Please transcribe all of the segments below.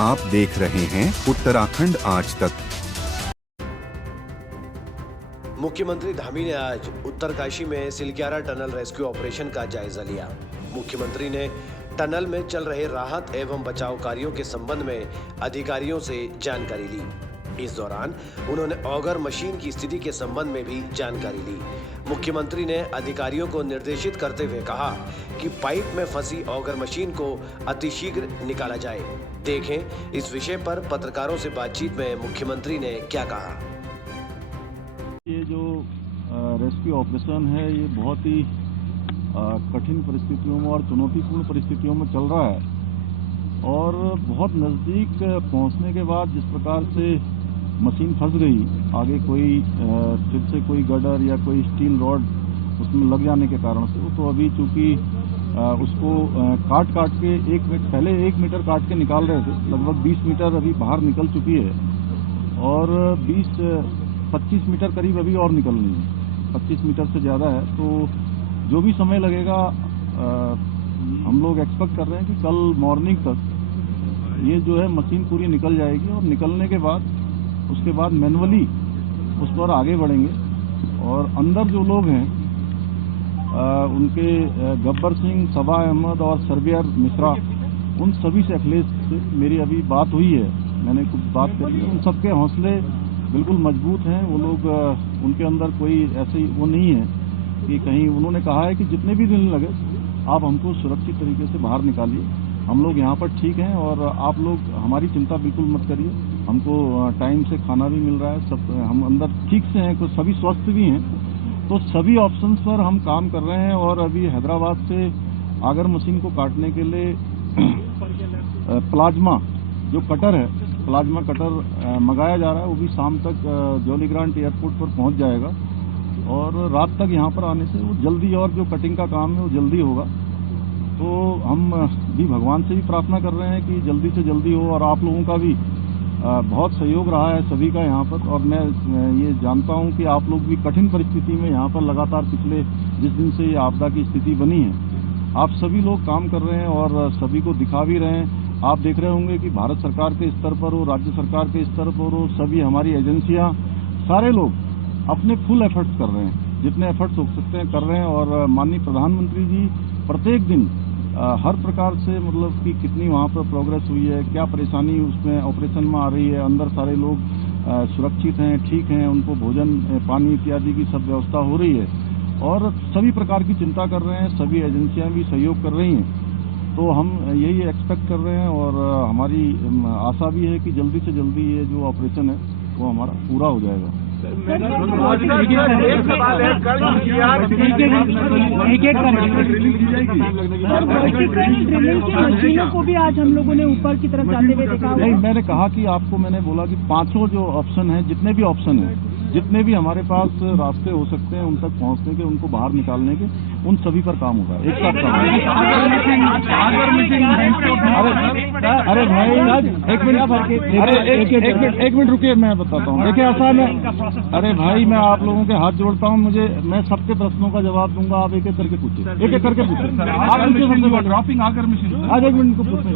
आप देख रहे हैं उत्तराखंड आज तक। मुख्यमंत्री धामी ने आज उत्तरकाशी में सिलक्यारा टनल रेस्क्यू ऑपरेशन का जायजा लिया। मुख्यमंत्री ने टनल में चल रहे राहत एवं बचाव कार्यों के संबंध में अधिकारियों से जानकारी ली। इस दौरान उन्होंने ऑगर मशीन की स्थिति के संबंध में भी जानकारी ली। मुख्यमंत्री ने अधिकारियों को निर्देशित करते हुए कहा कि पाइप में फंसी ऑगर मशीन को अतिशीघ्र निकाला जाए। देखें इस विषय पर पत्रकारों से बातचीत में मुख्यमंत्री ने क्या कहा। ये जो रेस्क्यू ऑपरेशन है ये बहुत ही कठिन परिस्थितियों में और चुनौतीपूर्ण परिस्थितियों में चल रहा है और बहुत नज़दीक पहुंचने के बाद जिस प्रकार से मशीन फंस गई, आगे कोई फिर से कोई गडर या कोई स्टील रॉड उसमें लग जाने के कारण से, तो अभी चूंकि उसको काट के पहले 1 मीटर काट के निकाल रहे थे, लगभग 20 मीटर अभी बाहर निकल चुकी है और 25 मीटर करीब अभी और निकलनी है, 25 मीटर से ज़्यादा है। तो जो भी समय लगेगा हम लोग एक्सपेक्ट कर रहे हैं कि कल मॉर्निंग तक ये जो है मशीन पूरी निकल जाएगी और निकलने के बाद उसके बाद मैनुअली उस पर आगे बढ़ेंगे और अंदर जो लोग हैं उनके गब्बर सिंह, सबा अहमद और सर्बियर मिश्रा, उन सभी से अखिलेश से मेरी अभी बात हुई है, मैंने कुछ बात करी है। उन सबके हौसले बिल्कुल मजबूत हैं। वो लोग उनके अंदर कोई ऐसी वो नहीं है कि कहीं, उन्होंने कहा है कि जितने भी दिन लगे आप हमको सुरक्षित तरीके से बाहर निकालिए, हम लोग यहाँ पर ठीक हैं और आप लोग हमारी चिंता बिल्कुल मत करिए, हमको टाइम से खाना भी मिल रहा है, सब हम अंदर ठीक से हैं, कुछ सभी स्वस्थ भी हैं। तो सभी ऑप्शंस पर हम काम कर रहे हैं और अभी हैदराबाद से आगर मशीन को काटने के लिए प्लाज्मा जो कटर है, प्लाज्मा कटर मंगाया जा रहा है, वो भी शाम तक जॉली ग्रांट एयरपोर्ट पर पहुंच जाएगा और रात तक यहाँ पर आने से वो जल्दी, और जो कटिंग का काम है वो जल्दी होगा। तो हम भी भगवान से भी प्रार्थना कर रहे हैं कि जल्दी से जल्दी हो और आप लोगों का भी बहुत सहयोग रहा है सभी का यहाँ पर, और मैं ये जानता हूँ कि आप लोग भी कठिन परिस्थिति में यहाँ पर लगातार पिछले जिस दिन से ये आपदा की स्थिति बनी है, आप सभी लोग काम कर रहे हैं और सभी को दिखा भी रहे हैं। आप देख रहे होंगे कि भारत सरकार के स्तर पर हो, राज्य सरकार के स्तर पर हो, सभी हमारी एजेंसियाँ, सारे लोग अपने फुल एफर्ट्स कर रहे हैं, जितने एफर्ट्स हो सकते हैं कर रहे हैं। और माननीय प्रधानमंत्री जी प्रत्येक दिन हर प्रकार से, मतलब कि कितनी वहाँ पर प्रोग्रेस हुई है, क्या परेशानी उसमें ऑपरेशन में आ रही है, अंदर सारे लोग सुरक्षित हैं, ठीक हैं, उनको भोजन पानी इत्यादि की सब व्यवस्था हो रही है और सभी प्रकार की चिंता कर रहे हैं, सभी एजेंसियां भी सहयोग कर रही हैं। तो हम यही एक्सपेक्ट कर रहे हैं और हमारी आशा भी है कि जल्दी से जल्दी ये जो ऑपरेशन है वो हमारा पूरा हो जाएगा। मशीनों को भी आज हम लोगों ने ऊपर की तरफ जाते हुए देखा। नहीं, मैंने कहा कि आपको, मैंने बोला कि 5 जो ऑप्शन है, जितने भी ऑप्शन है, जितने भी हमारे पास रास्ते हो सकते हैं उन तक पहुंचने के, उनको बाहर निकालने के, उन सभी पर काम होगा, एक साथ काम। अरे भाई एक मिनट रुकिए, मैं बताता हूँ। देखिए ऐसा है, अरे भाई मैं आप लोगों के हाथ जोड़ता हूँ, मैं सबके प्रश्नों का जवाब दूंगा, आप एक एक करके पूछिए, एक एक करके पूछिए। आप ड्रॉपिंग आकर मशीन आज 1 मिनट को पूछने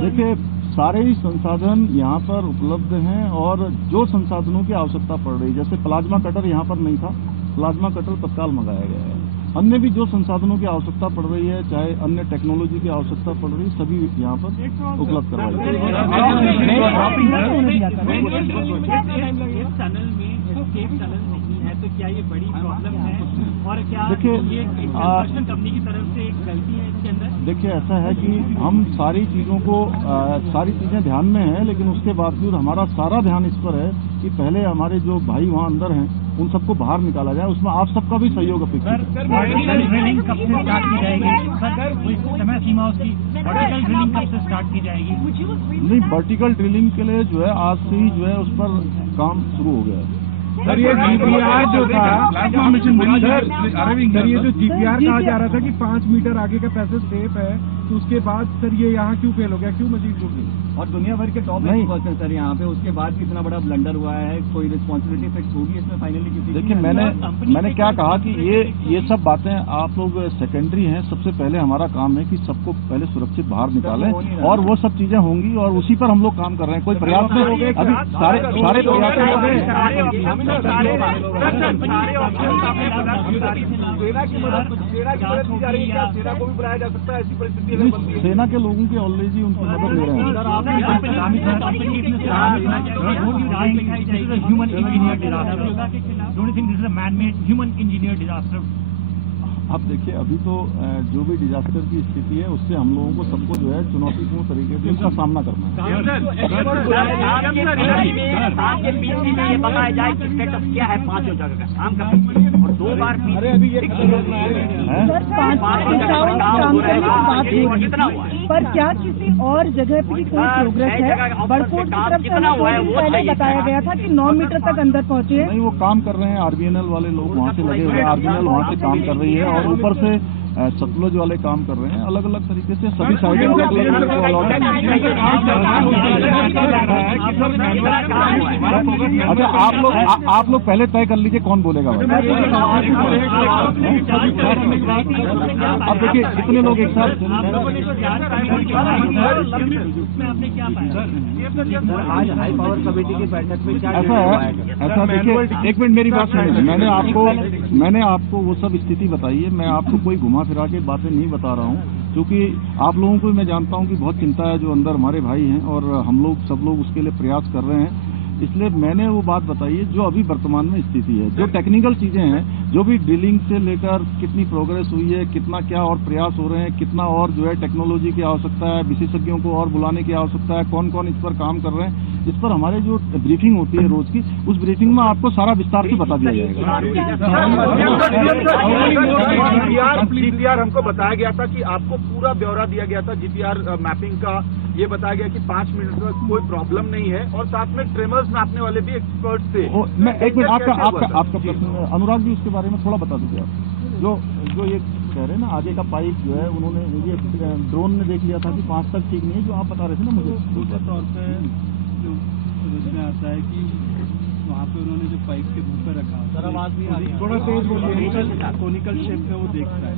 देखिए, सारे ही संसाधन यहाँ पर उपलब्ध हैं और जो संसाधनों की आवश्यकता पड़ रही, जैसे प्लाज्मा कटर यहाँ पर नहीं था, प्लाज्मा कटर तत्काल मंगाया गया है। अन्य भी जो संसाधनों की आवश्यकता पड़ रही है, चाहे अन्य टेक्नोलॉजी की आवश्यकता पड़ रही है, सभी यहाँ पर उपलब्ध करवाई है। तो क्या ये बड़ी प्रॉब्लम है और क्या देखिए ये कंस्ट्रक्शन कंपनी की तरफ से एक गलती है इसके अंदर? देखिए ऐसा है कि हम सारी चीज़ों को सारी चीज़ें ध्यान में हैं, लेकिन उसके बावजूद हमारा सारा ध्यान इस पर है कि पहले हमारे जो भाई वहाँ अंदर हैं उन सबको बाहर निकाला जाए, उसमें आप सबका भी सहयोग अपेक्षित है। वर्टिकल ड्रिलिंग कब से स्टार्ट की जाएगी सर? समय सीमा उसकी वर्टिकल ड्रिलिंग कब से स्टार्ट की जाएगी? नहीं, वर्टिकल ड्रिलिंग के लिए जो है आज से ही जो है उस पर काम शुरू हो गया है। सर ये जीपीआर जो था सर, ये जो जीपीआर कहा जा रहा था कि 5 मीटर आगे का पैसेज सेफ है, तो उसके बाद सर ये यहाँ क्यों फेल हो गया, क्यों मशीन टूट गई? और दुनिया भर के टॉप नहीं। पर्सन सर यहाँ पे, उसके बाद भी इतना बड़ा ब्लंडर हुआ है, कोई रिस्पॉन्सिबिलिटी फिक्स होगी इसमें फाइनली किसी की? देखिए, मैंने क्या कहा कि ये सब बातें आप लोग सेकेंडरी हैं। सबसे पहले हमारा काम है कि सबको पहले सुरक्षित बाहर निकालें, और वो सब चीजें होंगी और उसी पर हम लोग काम कर रहे हैं। कोई प्रयास नहीं हो गए अभी, सारे प्रयास हो गए। सेना के लोगों की ऑलरेडी उनकी मदद ले रहे हैं। Human engineer disaster, man-made human engineer disaster. अब देखिए, अभी तो जो भी डिजास्टर की स्थिति है उससे हम लोगों को सबको जो है चुनौतीपूर्ण तरीके से उसका सामना करना है। आपके पीसी में ये बताया जाए कि स्टेटस क्या है 5 जगह का काम कर और 2 बार कितना हुआ है, पर क्या किसी और जगह पे कोई प्रोग्रेस है? बड़कोट की तरफ से हमें पहले बताया गया था कि 9 मीटर तक अंदर पहुंचे हैं। नहीं, वो काम कर रहे हैं। आरबीएनएल वाले लोग वहाँ से लगे हुए हैं, आरबीएनएल वहाँ से काम कर रही है, और ऊपर से सतलुज वाले काम कर रहे हैं। अलग अलग तरीके से सभी साइडें अलग अलग अच्छा, आप लोग पहले तय कर लीजिए कौन बोलेगा। अब देखिए, इतने लोग एक साथ। आज हाई पावर कमेटी की बैठक में क्या ऐसा देखिए, एक मिनट मेरी बात सुनिए। मैंने आपको वो सब स्थिति बताई है। मैं आपको कोई घुमा फिरा के बातें नहीं बता रहा हूँ, क्योंकि आप लोगों को मैं जानता हूँ कि बहुत चिंता है जो अंदर हमारे भाई हैं, और हम लोग सब लोग उसके लिए प्रयास कर रहे हैं। इसलिए मैंने वो बात बताई है जो अभी वर्तमान में स्थिति है। जो टेक्निकल चीजें हैं, जो भी ड्रिलिंग से लेकर कितनी प्रोग्रेस हुई है, कितना क्या और प्रयास हो रहे हैं, कितना और जो है टेक्नोलॉजी की आवश्यकता है, विशेषज्ञों को और बुलाने की आवश्यकता है, कौन कौन इस पर काम कर रहे हैं, इस पर हमारे जो ब्रीफिंग होती है रोज की, उस ब्रीफिंग में आपको सारा विस्तार से बता दिया जाएगा। जीपीआर हमको बताया गया था कि आपको पूरा ब्यौरा दिया गया था जीपीआर मैपिंग का। ये बताया गया कि 5 मिनट में कोई प्रॉब्लम नहीं है, और साथ में ट्रेमर्स नापने वाले भी एक्सपर्ट थे। मैं एक मिनट, आपका प्रश्न अनुराग जी उसके बारे में थोड़ा बता दीजिए आप। जो ये कह रहे हैं ना, आगे का पाइप जो है उन्होंने ये ड्रोन में देख लिया था कि 5 तक ठीक नहीं है, जो आप बता रहे थे ना मुझे। दूसरे तौर पे जो समझ में आता है कि वहाँ पे उन्होंने जो पाइप के मुंह पे रखा, थोड़ा तेज कोनिकल शेप में वो देखता है,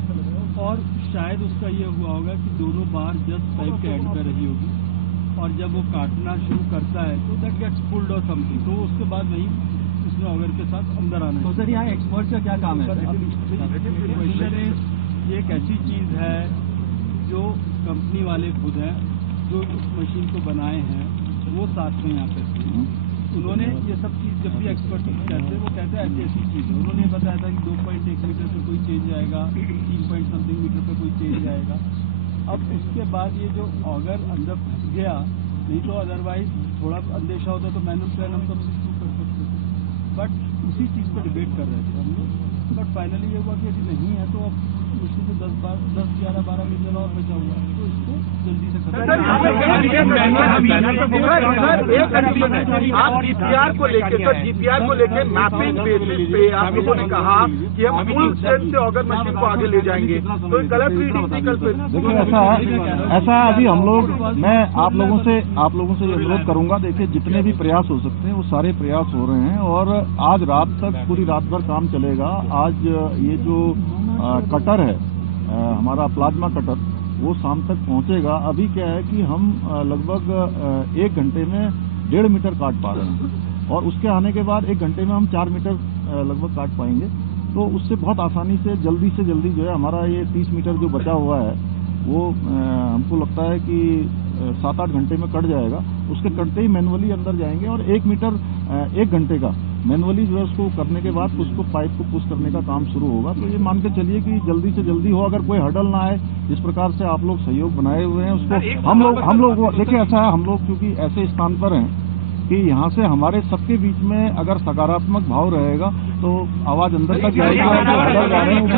और शायद उसका ये हुआ होगा कि दोनों बार जस्ट पाइप के एंड पे रही होगी, और जब वो काटना शुरू करता है तो दैट गेट्स पुल्ड और समथिंग, तो उसके बाद वही उसने ऑगर के साथ अंदर आना है। तो सर यहाँ एक्सपर्ट का क्या काम है? क्वेश्चन ये एक ऐसी चीज़ है जो कंपनी वाले खुद हैं, जो उस मशीन को बनाए हैं, वो साथ में यहाँ पे उन्होंने ये सब चीज़ जब भी एक्सपर्ट कहते हैं, वो कहते हैं ऐसी ऐसी चीज़ है। उन्होंने बताया था कि 2.1 मीटर पे कोई चेंज आएगा, 3 समथिंग मीटर पे कोई चेंज आएगा। अब उसके बाद ये जो ऑगर अंदर फंस गया, नहीं तो अदरवाइज थोड़ा अंदेशा होता तो मैनुअल प्लान हम सब शुरू कर सकते थे, बट उसी चीज़ पर डिबेट कर रहे थे हम लोग। बट फाइनली ये हुआ कि यदि नहीं है तो अब मुश्किल से 10, 11, 12 मीटर और बचा हुआ है, तो इसको जल्दी से खत्म। आप जीपीआर को लेके मैपिंग बेसिस पे आप लोगों ने कहा कि हम फुल स्ट्रेंथ से ऑगर मशीन को आगे ले जाएंगे, तो गलत रीडिंग थी कल पे। देखिए, ऐसा अभी हम लोग, मैं आप लोगों से ये अनुरोध करूंगा। देखिए, जितने भी प्रयास हो सकते हैं वो सारे प्रयास हो रहे हैं, और आज रात तक पूरी रात भर काम चलेगा। आज ये जो कटर है हमारा प्लाज्मा कटर, वो शाम तक पहुंचेगा। अभी क्या है कि हम लगभग 1 घंटे में 1.5 मीटर काट पा रहे हैं, और उसके आने के बाद 1 घंटे में हम 4 मीटर लगभग काट पाएंगे। तो उससे बहुत आसानी से जल्दी जो है हमारा ये 30 मीटर जो बचा हुआ है वो हमको लगता है कि 7-8 घंटे में कट जाएगा। उसके कटते ही मैनुअली अंदर जाएंगे, और 1 मीटर 1 घंटे का मैनुअली जो है उसको करने के बाद उसको पाइप को पुश करने का काम शुरू होगा। तो ये मान के चलिए कि जल्दी से जल्दी हो। अगर कोई हर्डल ना आए, जिस प्रकार से आप लोग सहयोग बनाए हुए हैं उसको हम लोग देखिए, ऐसा है, हम लोग क्योंकि ऐसे स्थान पर हैं कि यहाँ से हमारे सबके बीच में अगर सकारात्मक भाव रहेगा तो आवाज अंदर तक जाएगी, और जो हर्डल जा रहे हैं वो भी